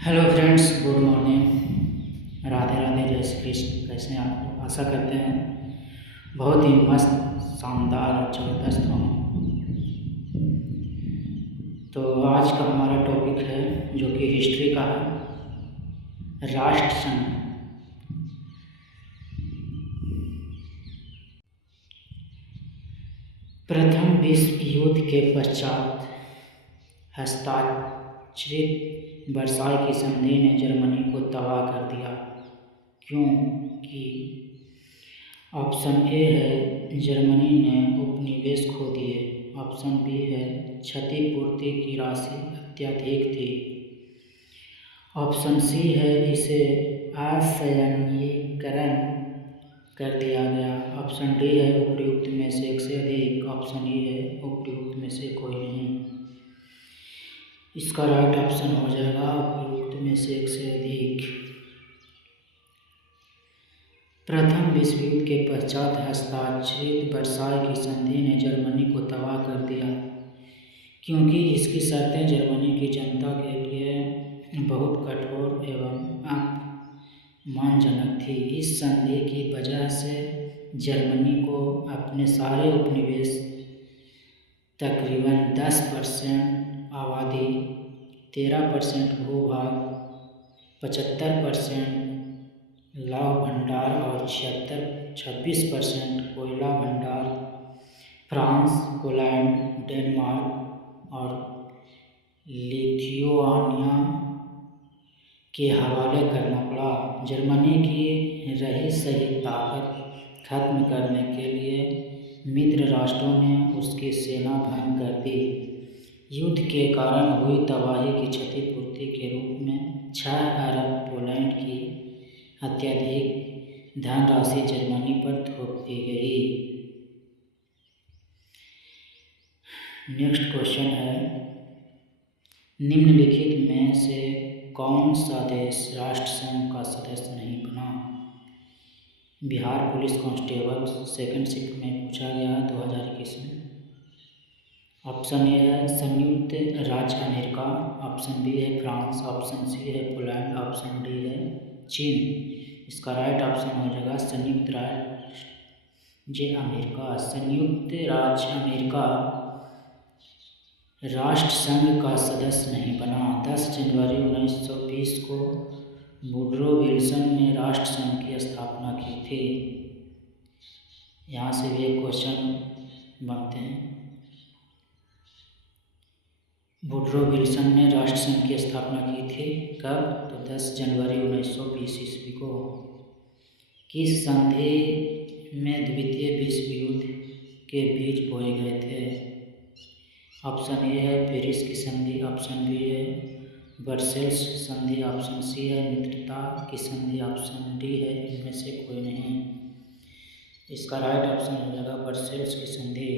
Hello friends, good morning. Radhe Radhe, जय श्री कृष्ण। कैसे हैं आप लोग? आशा करते हैं बहुत ही मस्त, शानदार और ज़बरदस्त हों। तो आज का हमारा टॉपिक है जो कि हिस्ट्री का है, राष्ट्रसंघ। प्रथम विश्व युद्ध के पश्चात हस्ताक्षरित वर्साई की संधि ने जर्मनी को तबाह कर दिया, क्योंकि ऑप्शन ए है जर्मनी ने उपनिवेश खो दिए, ऑप्शन बी है क्षतिपूर्ति की राशि अत्यधिक थी, ऑप्शन सी है इसे असैन्यीकरण कर दिया गया, ऑप्शन डी है उपयुक्त में से एक से अधिक, ऑप्शन ई है उपयुक्त में से कोई नहीं। इसका राइट ऑप्शन हो जाएगा उपयुक्त में से एक से अधिक। प्रथम विश्व युद्ध के पश्चात हस्ताक्षरित वर्साई की संधि ने जर्मनी को तबाह कर दिया, क्योंकि इसकी शर्तें जर्मनी की जनता के लिए बहुत कठोर एवं अपमानजनक थी। इस संधि की वजह से जर्मनी को अपने सारे उपनिवेश, तकरीबन 10% आबादी, 13% भूभाग, 75% लौह भंडार और 26% कोयला भंडार फ्रांस, पोलैंड, डेनमार्क और लिथुआनिया के हवाले करना पड़ा। जर्मनी की रही सही ताकत खत्म करने के लिए मित्र राष्ट्रों ने उसकी सेना भंग कर दी। युद्ध के कारण हुई तबाही की क्षतिपूर्ति के रूप में 6 अरब पोलैंड की अत्यधिक धनराशि जर्मनी पर थोप दी गई। नेक्स्ट क्वेश्चन है, निम्नलिखित में से कौन सा देश राष्ट्रसंघ का सदस्य नहीं बना? Bihar police constable second shift में पूछा गया 2021 में। ऑप्शन ए है संयुक्त राज्य अमेरिका, ऑप्शन बी है फ्रांस, ऑप्शन सी है पोलैंड, ऑप्शन डी है चीन। इसका राइट ऑप्शन हो जाएगा संयुक्त राज्य अमेरिका। संयुक्त राज्य अमेरिका राष्ट्रसंघ का सदस्य नहीं बना। 10 जनवरी 1920 को वुडरो विल्सन ने राष्ट्रसंघ की स्थापना की थी। यहाँ से भी एक क्वेश्चन बनते हैं। वुडरो विल्सन ने राष्ट्रसंघ की स्थापना की थी कब? तो 10 जनवरी 1920 ईस्वी को। किस संधि में द्वितीय विश्व युद्ध के बीज बोए गए थे? ऑप्शन ए है पेरिस की संधि, ऑप्शन बी है वर्सेल्स संधि, ऑप्शन सी है मित्रता की संधि, ऑप्शन डी है इनमें से कोई नहीं। इसका राइट ऑप्शन हो जाएगा वर्सेल्स की संधि।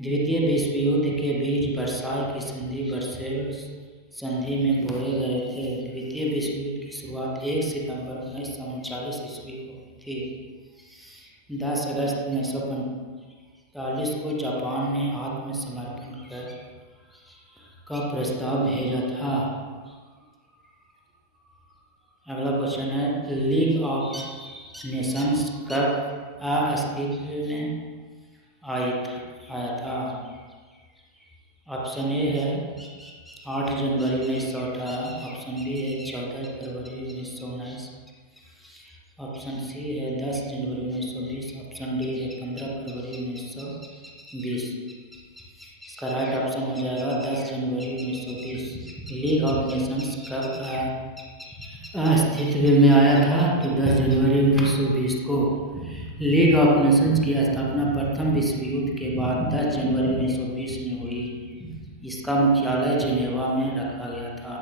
द्वितीय विश्व युद्ध के बीज वर्साई की संधि, वर्सेल्स संधि में बोए गए थे। द्वितीय विश्व युद्ध की शुरुआत 1 सितंबर 1939 ईस्वी को थी। 10 अगस्त 1945 को जापान ने आत्मसमर्पण का प्रस्ताव भेजा था। अगला क्वेश्चन है, लीग ऑफ नेशंस कब अस्तित्व में आया था? ऑप्शन ए है 8 जनवरी 1918, ऑप्शन बी है 14 फरवरी 1919, ऑप्शन सी है 10 जनवरी 1920, ऑप्शन डी है 15 फरवरी 1920। इसका राइट ऑप्शन हो जाएगा 10 जनवरी 1920। लीग ऑफ नेशंस कब अस्तित्व में आया था? तो 10 जनवरी 1920 को। लीग ऑफ नेशंस की स्थापना प्रथम विश्व युद्ध के बाद 10 जनवरी 1920 में हुई। इसका मुख्यालय जिनेवा में रखा गया था।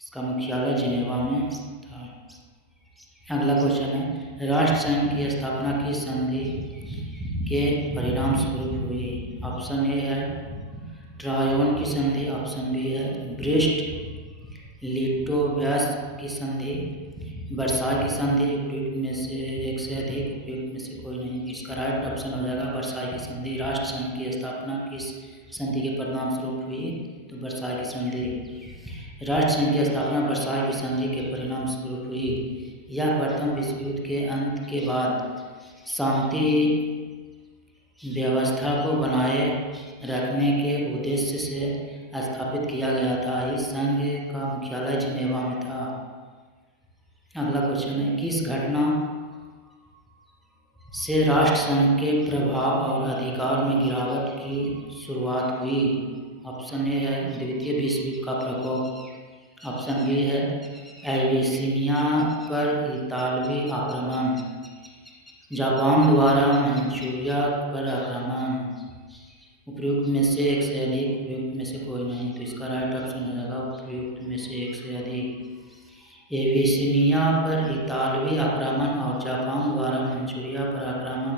इसका मुख्यालय जिनेवा में था। अगला क्वेश्चन है, राष्ट्रसंघ की स्थापना की संधि के परिणाम स्वरूप हुई। ऑप्शन ए है ट्रायोन की संधि, ऑप्शन बी है ब्रेस्ट लिटोवस्क की संधि, वर्साई की संधि, उपयुक्त में से एक से अधिक, उपयुक्त में से कोई नहीं। इसका राइट ऑप्शन हो जाएगा वर्साई की संधि। राष्ट्रसंघ की स्थापना किस संधि के परिणाम स्वरूप हुई? तो वर्साई की संधि। राष्ट्र संघ की स्थापना वर्साई की संधि के परिणाम स्वरूप हुई। यह प्रथम विश्व युद्ध के अंत के बाद शांति व्यवस्था को बनाए रखने के उद्देश्य से स्थापित किया गया था। इस संघ का मुख्यालय जिनेवा में था। अगला क्वेश्चन है, किस घटना से राष्ट्र संघ के प्रभाव और अधिकार में गिरावट की शुरुआत हुई? ऑप्शन ए है द्वितीय विश्व युद्ध का प्रकोप। ऑप्शन बी है एबिसिनिया पर इतालवी आक्रमण। जापान द्वारा मंचूरिया पर आक्रमण। उपयुक्त में से एक से अधिक, उपयुक्त में से कोई नहीं। तो इसका राइट ऑप्शन हो जाएगा उपयुक्त में से एक से अधिक। एबिसिनिया पर इतालवी आक्रमण और जापान द्वारा मंचूरिया पर आक्रमण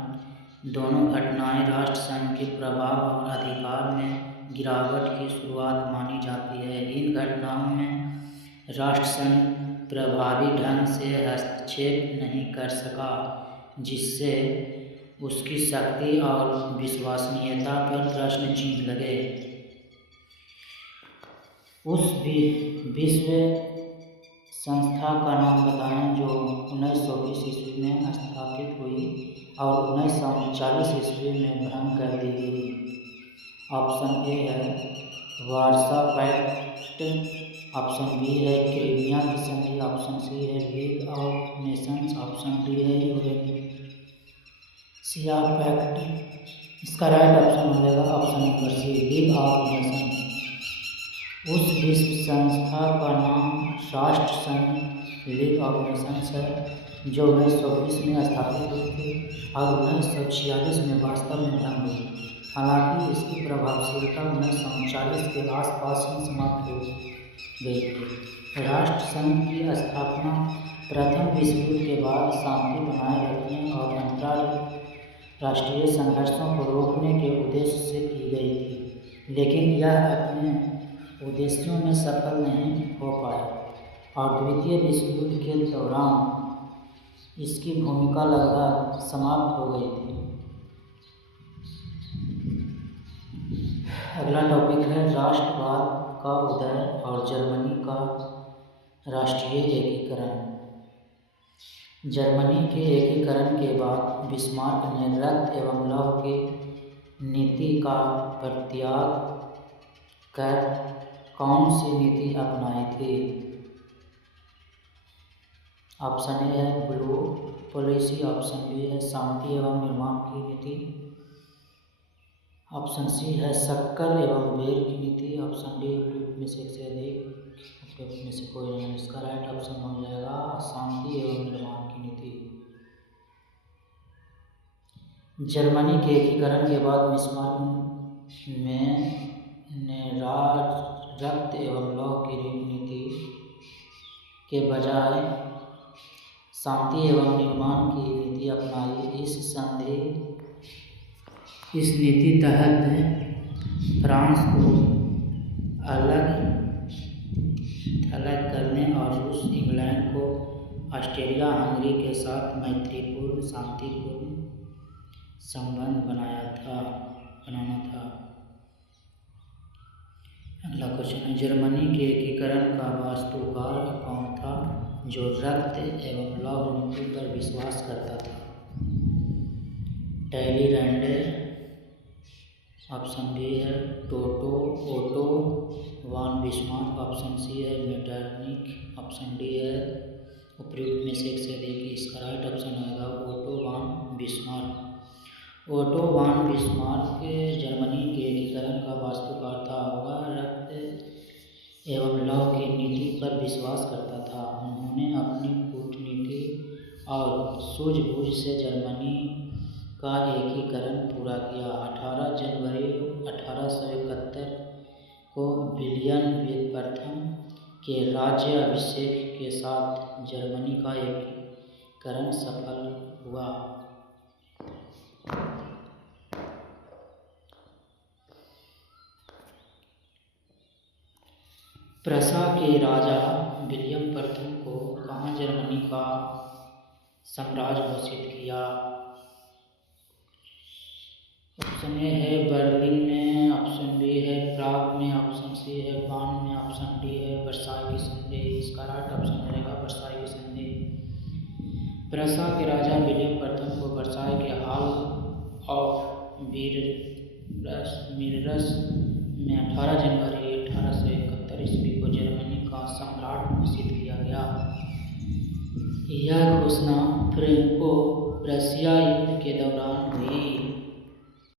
दोनों घटनाएं राष्ट्र संघ के प्रभाव और अधिकार में गिरावट की शुरुआत मानी जाती है। इन घटनाओं में राष्ट्र संघ प्रभावी ढंग से हस्तक्षेप नहीं कर सका, जिससे उसकी शक्ति और विश्वसनीयता पर प्रश्न चिन्ह लगे। उस विश्व संस्था का नाम बताएं जो 1920 ईस्वी में स्थापित हुई और 1939 ईस्वी में भंग कर दी गई। ऑप्शन ए है वार्सा पैक्ट। ऑप्शन बी है क्रीमिया की संधि। ऑप्शन सी है league of nations. Option D है यूरेशिया पैक्ट। इसका राइट ऑप्शन हो जाएगा option number C, league of nations. उस विश्व संस्था का नाम राष्ट्र संघ लीग ऑफ नेशंस है, जो 1920 में स्थापित हुई थी और 1946 में वास्तव में भंग हुई। हालांकि इसकी प्रभावशीलता 1939 के आसपास ही समाप्त हो गई थी। राष्ट्र संघ की स्थापना प्रथम विश्व युद्ध के बाद शांति बनाए रखने और अंतर्राष्ट्रीय संघर्षों को रोकने के उद्देश्य से की गई थी, लेकिन यह अपने उद्देश्यों में सफल नहीं हो पाया और द्वितीय विश्व युद्ध के दौरान इसकी भूमिका लगभग समाप्त हो गई थी। अगला टॉपिक है राष्ट्रवाद का उदय और जर्मनी का राष्ट्रीय एकीकरण। जर्मनी के एकीकरण के बाद बिस्मार्क ने रक्त एवं लौह की नीति का परित्याग कर कौन सी नीति अपनाई थी? ऑप्शन ए है ब्लू पॉलिसी। ऑप्शन बी है शांति एवं निर्माण की नीति। ऑप्शन सी है शक्कर एवं बेर की नीति। ऑप्शन डी उपयुक्त में से एक से अधिक, उपयुक्त में से कोई नहीं। इसका राइट ऑप्शन हो जाएगा शांति एवं निर्माण की नीति। जर्मनी के एकीकरण के बाद बिस्मार्क ने रक्त एवं लौह की नीति के बजाय शांति एवं निर्माण की नीति अपनाई। इस नीति तहत फ्रांस को अलग थलग करने और रूस इंग्लैंड को ऑस्ट्रिया हंगरी के साथ मैत्रीपूर्ण शांतिपूर्ण संबंध बनाना था। अगला क्वेश्चन है जर्मनी के एकीकरण का वास्तुकार कौन था जो रक्त एवं लौह नीति पर विश्वास करता था? टैलीरैंड। ऑप्शन बी है ओटो वान बिस्मार्क। ऑप्शन सी है मेटरनिक। ऑप्शन डी है उपयुक्त में से एक से अधिक। इसका राइट ऑप्शन होगा ओटो वान बिस्मार्क। ओटो वान बिस्मार्क जर्मनी के एकीकरण का वास्तुकार था। वह रक्त एवं लौह की नीति पर विश्वास करता था। उन्होंने अपनी कूटनीति और सूझबूझ से जर्मनी का एकीकरण पूरा किया। 18 जनवरी 1871 को विलियम प्रथम के राज्याभिषेक के साथ जर्मनी का एकीकरण सफल हुआ। प्रशा के राजा विलियम प्रथम को कहाँ जर्मनी का साम्राज्य घोषित किया? ऑप्शन ए है बर्लिन में। ऑप्शन बी है प्राग में। ऑप्शन सी है बान में। ऑप्शन ऑप्शन डी है वर्साई की संधि। इसका राइट ऑप्शन रहेगा वर्साई की संधि। प्रूसिया के राजा विलियम प्रथम को वर्साई के हॉल ऑफ मिरर्स में 18 जनवरी 1871 ईस्वी को जर्मनी का सम्राट घोषित किया गया। यह घोषणा फ्रैंको प्रूसिया युद्ध के दौरान हुई।